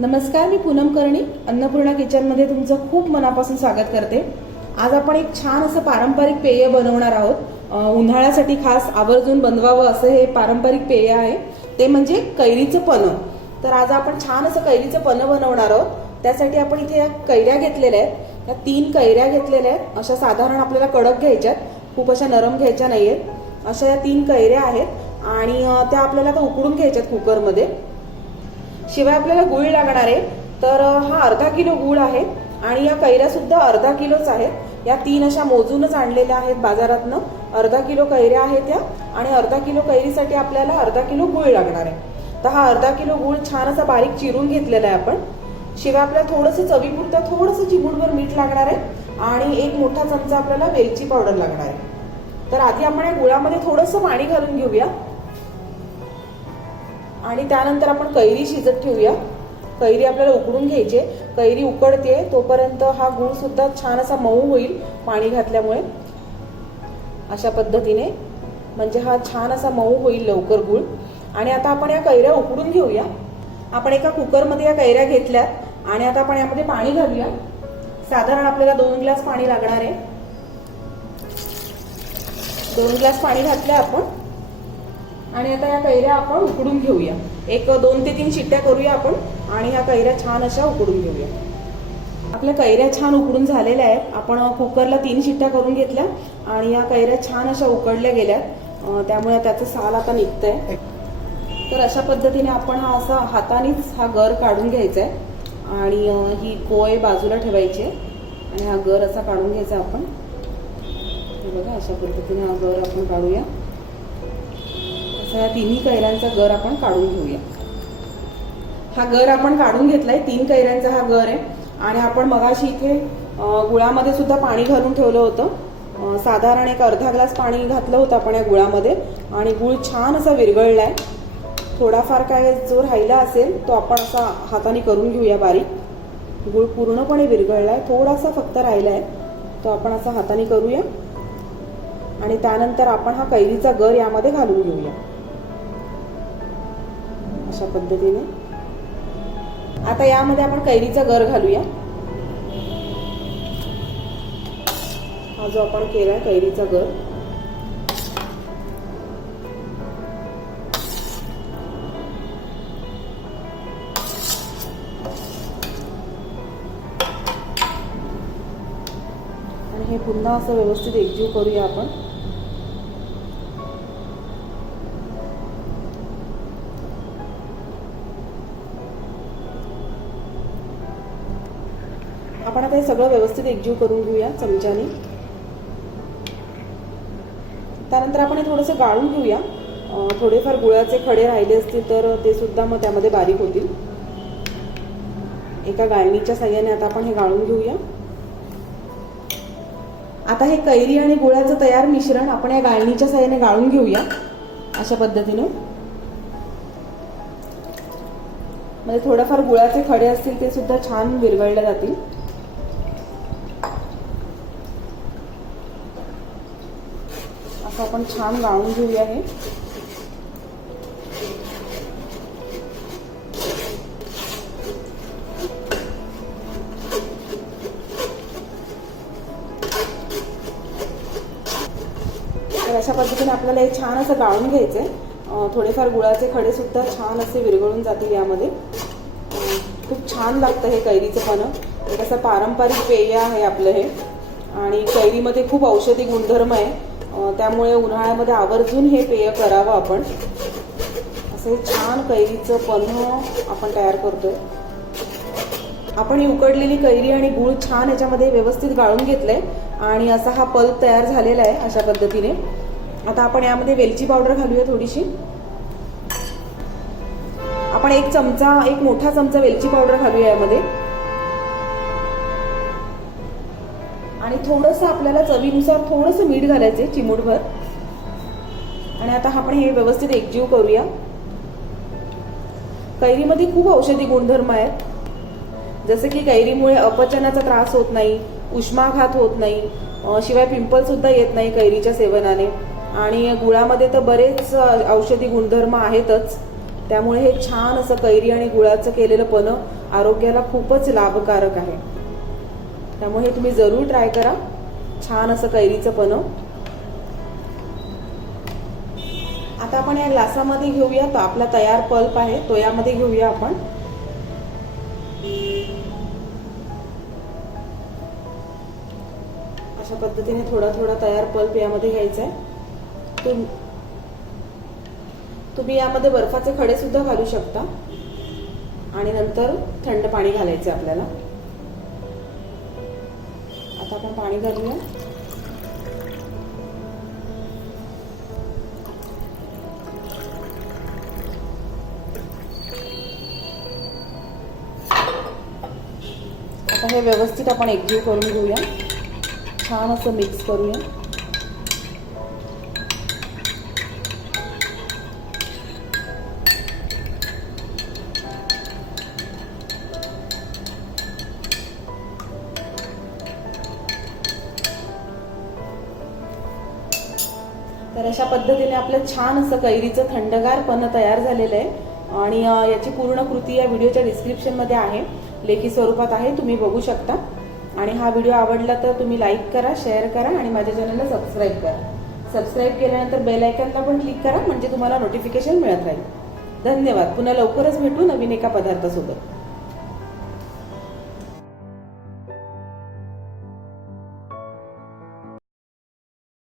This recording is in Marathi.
नमस्कार, मी पूनम कर्णी अन्नपूर्णा किचनमध्ये तुमचं खूप मनापासून स्वागत करते। आज आपण एक छान असं पारंपरिक पेय बनवणार आहोत। उन्हाळ्यासाठी खास आवर्जून बनवावं असं हे पारंपरिक पेय आहे, ते म्हणजे कैरीचं पन्ह। तर आज आपण छान असं कैरीचं पन्ह बनवणार आहोत। त्यासाठी आपण इथे या कैऱ्या घेतलेल्या आहेत। या 3 कैऱ्या घेतलेल्या आहेत। अशा साधारण आपल्याला कडक घ्यायच्यात, खूप अशा नरम घ्यायच्या नाहीयेत। अशा या 3 कैऱ्या आहेत आणि त्या आपल्याला आता उकडून घ्यायच्यात कुकरमध्ये। शिवाय आपल्याला गुळ लागणार आहे, तर हा अर्धा किलो गुळ आहे आणि या कैऱ्या सुद्धा अर्धा किलोच आहेत। या 3 अशा मोजूनच आणलेल्या आहेत बाजारातनं। अर्धा किलो कैऱ्या आहेत या आणि अर्धा किलो कैरीसाठी आपल्याला अर्धा किलो गुळ लागणार आहे। तर हा अर्धा किलो गुळ छान असा बारीक चिरून घेतलेला आहे आपण। शिवाय आपल्याला थोडंसं चवीपुरतं थोडंसं चिमूटभर मीठ लागणार आहे आणि 1 मोठा चमचा आपल्याला वेलची पावडर लागणार आहे। तर आधी आपण या गुळामध्ये थोडंसं पाणी घालून घेऊया आणि त्यानंतर आपण कैरी शिजत ठेवूया। कैरी आपल्याला उकडून घ्यायची। कैरी उकडते तोपर्यंत हा गूळ सुद्धा छान असा मऊ होईल पाणी घातल्यामुळे। अशा पद्धतीने म्हणजे हा छान असा मऊ होईल लवकर गूळ। आणि आता आपण या कैऱ्या उकडून घेऊया। आपण एका कुकरमध्ये या कैऱ्या घेतल्यात आणि आता आपण यामध्ये पाणी घालूया। साधारण आपल्याला 2 ग्लास पाणी लागणार आहे। 2 ग्लास पाणी घातलं आपण आणि आता या कैऱ्या आपण उकडून घेऊया। एक 2 ते 3 शिट्ट्या करूया आपण आणि ह्या कैऱ्या छान अशा उकडून घेऊया। आपल्या कैऱ्या छान उकडून झालेल्या आहेत। आपण कुकरला 3 शिट्ट्या करून घेतल्या आणि या कैऱ्या छान अशा उकडल्या गेल्या, त्यामुळे त्याचं साल आता निघतंय। तर अशा पद्धतीने आपण हा असा हातानेच हा गर काढून घ्यायचा आहे आणि ही कोय बाजूला ठेवायची आणि हा गर असा काढून घ्यायचा आपण। हे बघा, अशा पद्धतीने हा गर आपण काढूया। या 3 कैऱ्यांचा गर आपण काढून घेऊया। हा गर आपण काढून घेतलाय, 3 कैऱ्यांचा हा गर आहे। आणि आपण मगाशी इथे गुळामध्ये सुद्धा पाणी घालून ठेवलं होतं। साधारण एक अर्धा ग्लास पाणी घातलं होतं आपण या गुळामध्ये आणि गुळ छान असा विरघळलाय। थोडाफार काय जो राहिला असेल तो आपण असा हाताने करून घेऊया बारीक। गुळ पूर्णपणे विरघळलाय, थोडासा फक्त राहिलाय, तो आपण असा हाताने करूया आणि त्यानंतर आपण हा कैरीचा गर यामध्ये घालून घेऊया अशा पद्धतीने। आता यामध्ये आपण कैरीचा गर घालूया। हा जो आपण केलाय कैरीचा गर, आणि हे पुन्हा असं व्यवस्थित एकजीव करूया आपण। आपण आता हे सगळं व्यवस्थित एकजीव करून घेऊया चमच्याने। त्यानंतर आपण हे थोडंसं गाळून घेऊया। थोडेफार गुळाचे खडे राहिले असतील तर ते सुद्धा मग त्यामध्ये बारीक होतील। एका गाळणीच्या साहाय्याने आता आपण हे गाळून घेऊया। आता हे कैरी आणि गुळाचं तयार मिश्रण आपण या गाळणीच्या साहाय्याने गाळून घेऊया अशा पद्धतीने। म्हणजे थोडेफार गुळाचे खडे असतील ते सुद्धा छान विरघळले जातील। असं आपण छान गाळून घेऊया हे। तर अशा पद्धतीने आपल्याला हे छान असं गाळून घ्यायचंय। थोडेफार गुळाचे खडे सुद्धा छान असे विरघळून जातील यामध्ये। खूप छान लागतं हे कैरीचं पन्ह। एक असं पारंपरिक पेय आहे आपलं हे आणि कैरीमध्ये खूप औषधी गुणधर्म आहे, त्यामुळे उन्हाळ्यामध्ये आवर्जून हे पेय करावं आपण। असं छान कैरीचं पन्ह आपण तयार करतोय। आपण ही उकडलेली कैरी आणि गूळ छान याच्यामध्ये व्यवस्थित गाळून घेतलंय आणि असा हा पल्प तयार झालेला आहे अशा पद्धतीने। आता आपण यामध्ये वेलची पावडर घालूया थोडीशी। आपण एक मोठा चमचा वेलची पावडर घालूया यामध्ये आणि थोडंसं आपल्याला चवीनुसार थोडंसं मीठ घालायचे, चिमूटभर। आणि आता आपण हे व्यवस्थित एकजीव करूया। कैरीमध्ये खूप औषधी गुणधर्म आहेत, जसे की कैरीमुळे अपचनाचा त्रास होत नाही, उष्माघात होत नाही, शिवाय पिंपल सुद्धा येत नाही कैरीच्या सेवनाने। आणि गुळामध्ये तर बरेच औषधी गुणधर्म आहेतच, त्यामुळे हे छान असं कैरी आणि गुळाचं केलेलं पन्ह आरोग्याला खूपच लाभकारक आहे. त्यामुळे हे तुम्ही जरूर ट्राय करा. छान असं कैरीचं पन्ह. आता आपण या ग्लासामध्ये घेऊया. तो आपला तयार पल्प आहे तो यामध्ये घेऊया आपण. अशा पद्धतीने थोडा थोडा तयार पल्प यामध्ये घ्यायचा आहे. तुम्ही यामध्ये बर्फाचे खडे सुद्धा घालू शकता आणि नंतर थंड पाणी घालायचं आपल्याला. आता आपण पाणी घालूया. आता हे व्यवस्थित आपण एकजीव करून घेऊया. छान असं मिक्स करूया. तर अशा पद्धतीने आपलं छान असं कैरीचं थंडगार पन्ह तयार झालेलं आहे. आणि याची पूर्ण कृती या व्हिडिओच्या डिस्क्रिप्शनमध्ये आहे. लेखी स्वरूपात आहे, तुम्ही बघू शकता. आणि हा व्हिडिओ आवडला तर तुम्ही लाईक करा, शेअर करा आणि माझ्या चॅनलला सबस्क्राईब करा. सबस्क्राईब केल्यानंतर बेल आयकॉनला पण क्लिक करा म्हणजे तुम्हाला नोटिफिकेशन मिळत राहील. धन्यवाद. पुन्हा लवकरच भेटू नवीन एका पदार्थासोबत.